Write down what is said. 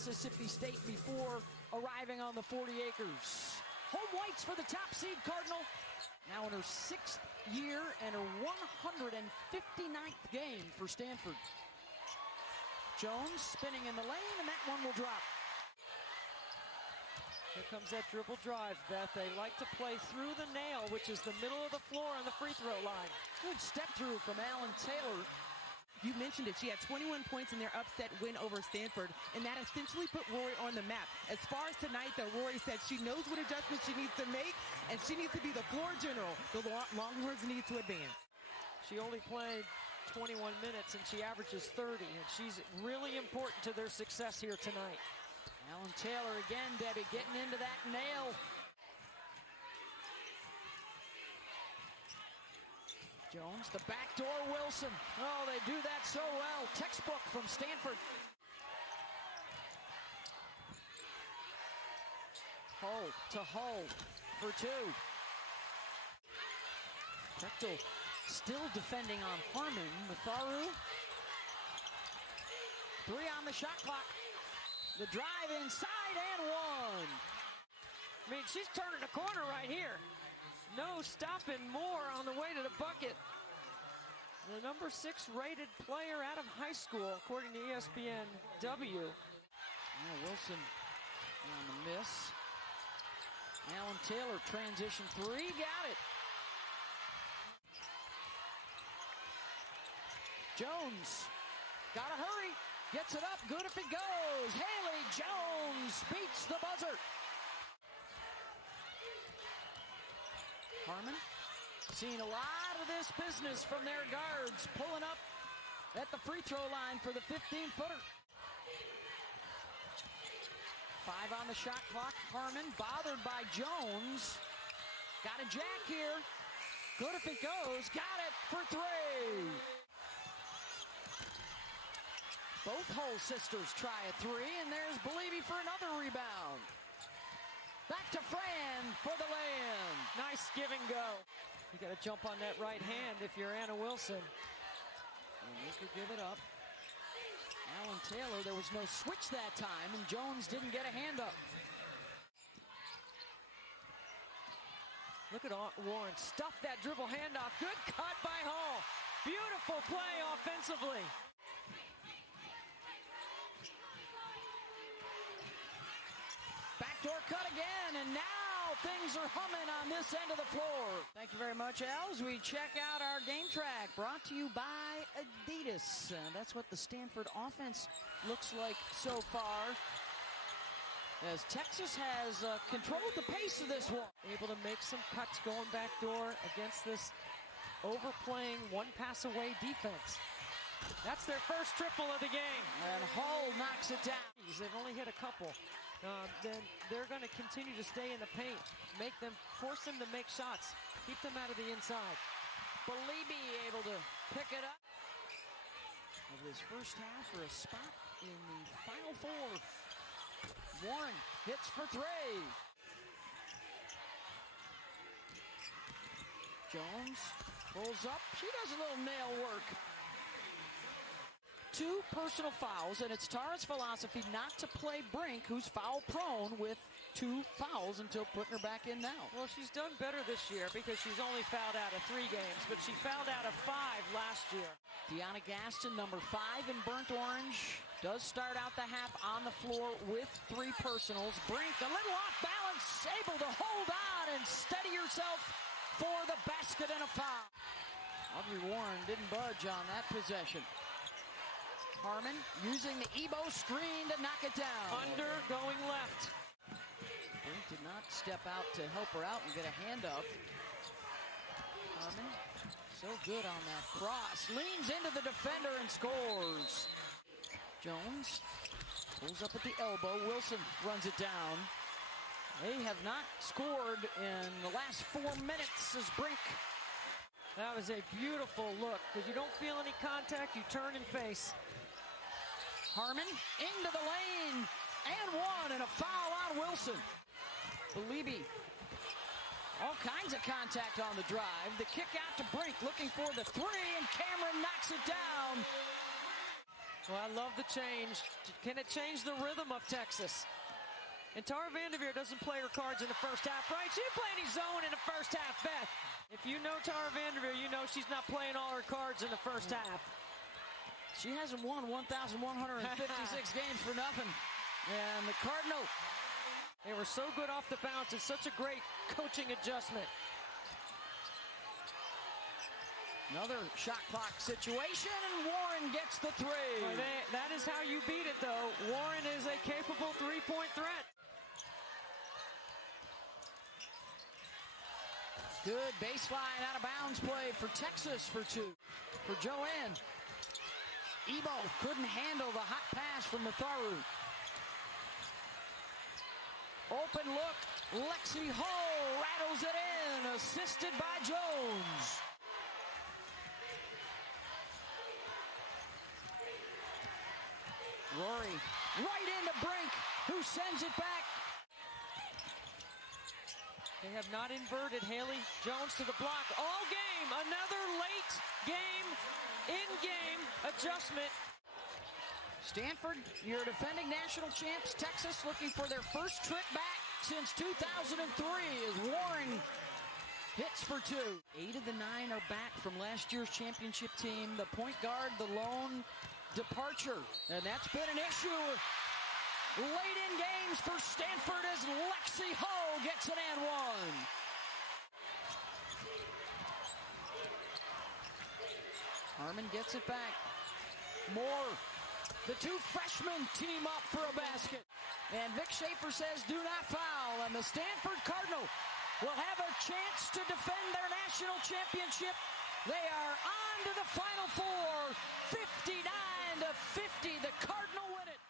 Mississippi State before arriving on the 40 acres. Home whites for the top seed Cardinal. Now in her 6th year and her 159th game for Stanford. Jones spinning in the lane, and that one will drop. Here comes that dribble drive, Beth. They like to play through the nail, which is the middle of the floor on the free throw line. Good step through from Alan Taylor. You mentioned it. She had 21 points in their upset win over Stanford, and that essentially put Rory on the map. As far as tonight, though, Rory said she knows what adjustments she needs to make, and she needs to be the floor general. The Longhorns need to advance. She only played 21 minutes, and she averages 30, and she's really important to their success here tonight. Alan Taylor again, Debbie, getting into that nail. Jones, the backdoor Wilson. Oh, they do that so well. Textbook from Stanford. Hull to Hull for 2. Prechtel still defending on Harmon. Matharu. 3 on the shot clock. The drive inside and 1. I mean, she's turning the corner right here. No stopping more on the way to the bucket. The number 6 rated player out of high school, according to ESPN-W. Now Wilson on the miss. Alan Taylor, transition 3, got it. Jones, gotta hurry. Gets it up, good if it goes. Haley Jones beats the buzzer. Harmon, seeing a lot of this business from their guards, pulling up at the free throw line for the 15-footer. 5 on the shot clock. Harmon bothered by Jones. Got a jack here. Good if it goes. Got it for 3. Both Hull sisters try a 3, and there's Belieby for another rebound. Back to Fran for the lay-in. Nice give and go. You got to jump on that right hand if you're Anna Wilson. And they could give it up. Alan Taylor, there was no switch that time, and Jones didn't get a hand up. Look at Warren stuff that dribble handoff. Good cut by Hull. Beautiful play offensively. Backdoor cut again, and now things are humming on this end of the floor. Thank you very much, Al. As we check out our game track, brought to you by Adidas. That's what the Stanford offense looks like so far, as Texas has controlled the pace of this one. Able to make some cuts going backdoor against this overplaying one-pass-away defense. That's their first triple of the game. And Hull knocks it down. They've only hit a couple. Then they're going to continue to stay in the paint, force them to make shots, keep them out of the inside. Belieby able to pick it up. Of his first half for a spot in the Final Four. Warren hits for 3. Jones pulls up. She does a little nail work. 2 personal fouls, and it's Tara's philosophy not to play Brink, who's foul prone, with 2 fouls until putting her back in now. Well, she's done better this year because she's only fouled out of 3 games, but she fouled out of 5 last year. Deanna Gaston, number 5 in burnt orange, does start out the half on the floor with 3 personals. Brink, a little off balance, able to hold on and steady herself for the basket and a foul. Audrey Warren didn't budge on that possession. Harmon using the Ebo screen to knock it down. Under, going left. Brink did not step out to help her out and get a hand up. Harmon, so good on that cross. Leans into the defender and scores. Jones pulls up at the elbow. Wilson runs it down. They have not scored in the last 4 minutes as Brink. That was a beautiful look. Because you don't feel any contact, you turn and face. Harmon into the lane, and 1, and a foul on Wilson. Belieby, all kinds of contact on the drive. The kick out to Brink, looking for the 3, and Cameron knocks it down. Well, I love the change. Can it change the rhythm of Texas? And Tara Vanderveer doesn't play her cards in the first half, right? She didn't play any zone in the first half, Beth. If you know Tara Vanderveer, you know she's not playing all her cards in the first half. She hasn't won 1,156 games for nothing. And the Cardinal, they were so good off the bounce. It's such a great coaching adjustment. another shot clock situation, and Warren gets the three. Well, that is how you beat it, though. Warren is a capable three-point threat. Good baseline out of bounds play for Texas for two. For Joanne. Ebo couldn't handle the hot pass from Matharu. Open look. Lexie Hull rattles it in, assisted by Jones. Rory right into Brink, who sends it back. They have not inverted. Haley Jones to the block all game. Another late game, in-game adjustment. Stanford, your defending national champs. Texas looking for their first trip back since 2003 as Warren hits for two. 8 of the 9 are back from last year's championship team. The point guard, the lone departure, and that's been an issue late in games for Stanford as Lexie Hull gets an and one. Harmon gets it back. Moore. The two freshmen team up for a basket. And Vic Schaefer says do not foul. And the Stanford Cardinal will have a chance to defend their national championship. They are on to the Final Four. 59-50. The Cardinal win it.